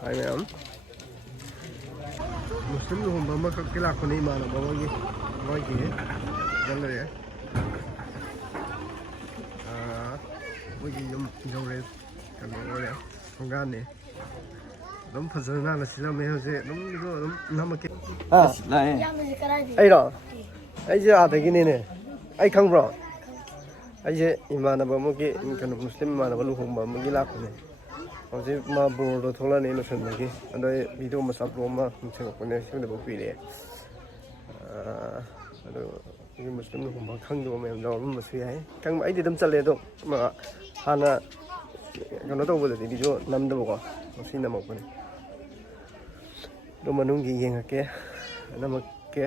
Hai ma'am. Muslim luhumba makakila ko na imana bawagi. Bawagi jangare. Bawagi yung jawre kano ore. Kungane. Dum fazana na sila me hose dum namake. Lai. Ai ro. Ai je adagi ne. Ai khang bro. Ai je imana bawagi kano Muslim imana luhumba magila ko ne. Hꯧꯖꯤꯛ ꯃꯥ ꯕꯣꯔꯗꯣ ꯊꯣꯛꯂꯛꯑꯅꯤ ꯂꯣꯏꯁꯤꯟꯕꯒꯤ ꯑꯗꯣ ꯑꯩ video ꯃꯆꯥ block ꯑꯃ ꯁꯦꯝꯒꯠꯄꯅꯦ ꯁꯦꯝꯗꯕ ꯀꯨꯏꯔꯦ ꯑꯗꯣ ꯑꯩꯒꯤ ꯃꯨꯁꯂꯤꯝ ꯂꯨꯍꯣꯡꯕ ꯈꯪꯗꯕ ꯃꯌꯥꯝ ꯌꯥꯎꯔꯝꯕꯁꯨ ꯌꯥꯏ ꯈꯪꯕ ꯑꯩꯗꯤ ꯑꯗꯨꯝ ꯆꯠꯂꯦ ꯑꯗꯣ ꯍꯥꯟꯅ ꯀꯩꯅꯣ ꯇꯧꯕꯗꯗꯤ ꯚꯤꯗꯤꯑꯣ ꯅꯝꯗꯕꯀꯣ ꯉꯁꯤ ꯅꯝꯃꯛꯄꯅꯦ ꯑꯗꯣ ꯃꯅꯨꯡꯒꯤ ꯌꯦꯡꯉꯛꯀꯦ ꯅꯝꯃꯛꯀꯦ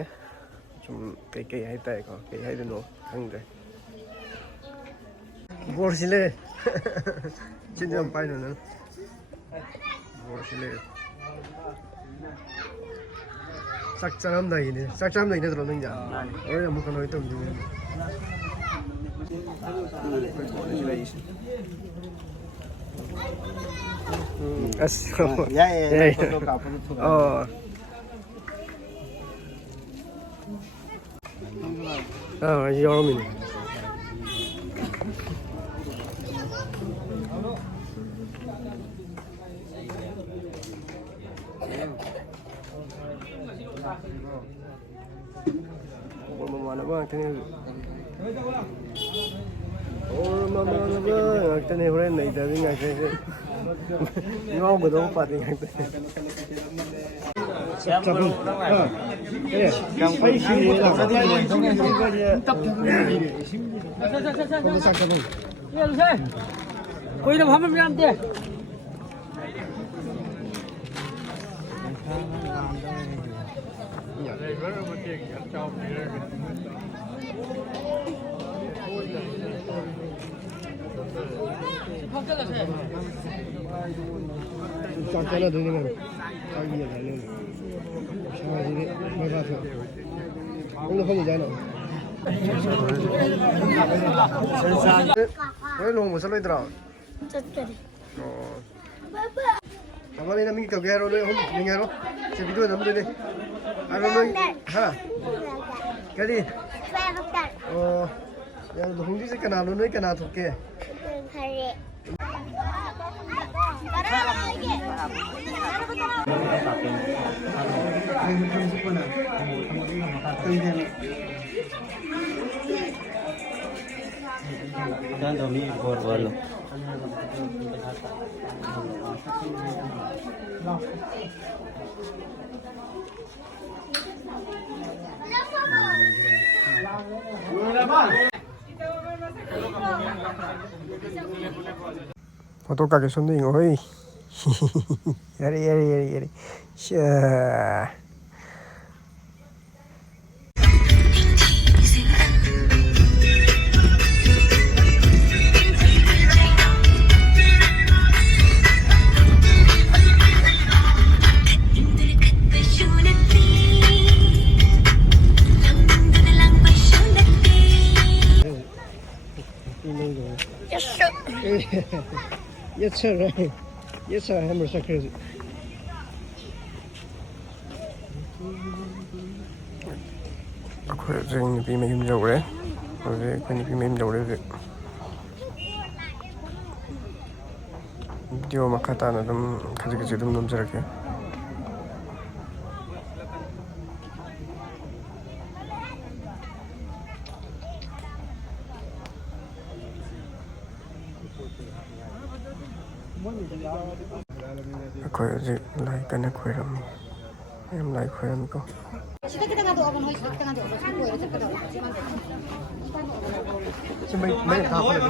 ꯁꯨꯝ ꯀꯩꯀꯩ ꯍꯥꯏꯇꯥꯔꯦꯀꯣ ꯀꯩ ꯍꯥꯏꯗꯣꯏꯅꯣ ꯈꯪꯗ꯭ꯔꯦ ꯕꯣꯔꯁꯤꯂꯦ ꯆꯤꯟ ꯌꯥꯝ ꯄꯥꯏꯅ ꯅꯪ ꯕꯣꯔꯁꯤꯂꯦ ꯆꯥꯛ ꯆꯥꯔꯝꯗꯥꯏꯒꯤꯅꯦ ꯆꯥꯛ ꯆꯥꯔꯝꯗꯥꯏ ꯅꯠꯇ꯭ꯔꯣ ꯅꯪ ꯍꯣꯔꯦꯟ ꯑꯃꯨꯛ ꯀꯩꯅꯣ ꯇꯧꯗꯣꯏꯅꯦ ꯑꯁ ꯌꯥꯏ ꯑꯩꯁꯨ ꯌꯥꯎꯔꯝꯃꯤꯅꯦ Mama ngakhtane horen nei da bi ngakhtane ngau ba do pati ngakhtane chabun kam pai shi la khadi tap chabun ye lu se koi na pham ram de Chakala dene ngan agi ya dale shaji ne me ba tho ong lo phai jana sensan oi long mo saloi dra chattari baba amane na mi to gero le hom ni gero se video nam de ne aro no ha kali oh ya lo hong di se kana lo noi kana thoke khare Dan dami bor walo Foto kaki sunding oi. Yari. Sya. Yes sir, right. Yes sir, I'm crazy. Aku sering ni pergi minum jauh le, jadi aku ni pergi minum jauh le. Video makatan ada kerja dum serak ya. Aku jadi like kan aku ram, like aku ram ko. Mấy tao có được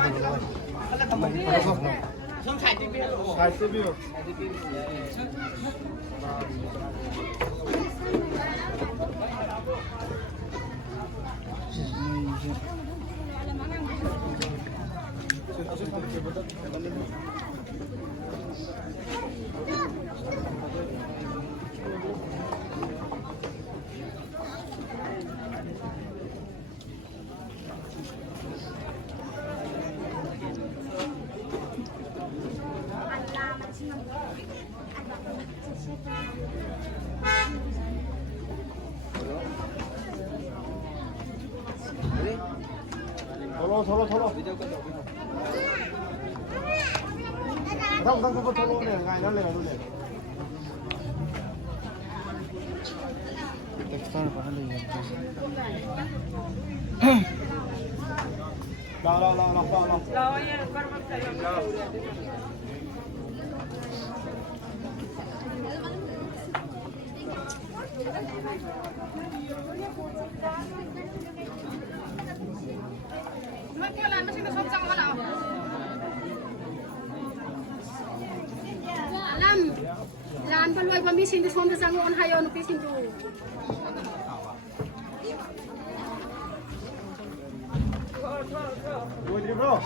थोड़ा थोड़ा thằng thằng thằng thằng này ngày nó lên luôn này Lan palway pamisin to sonda sang on hayo no pisin to. Oi, bro.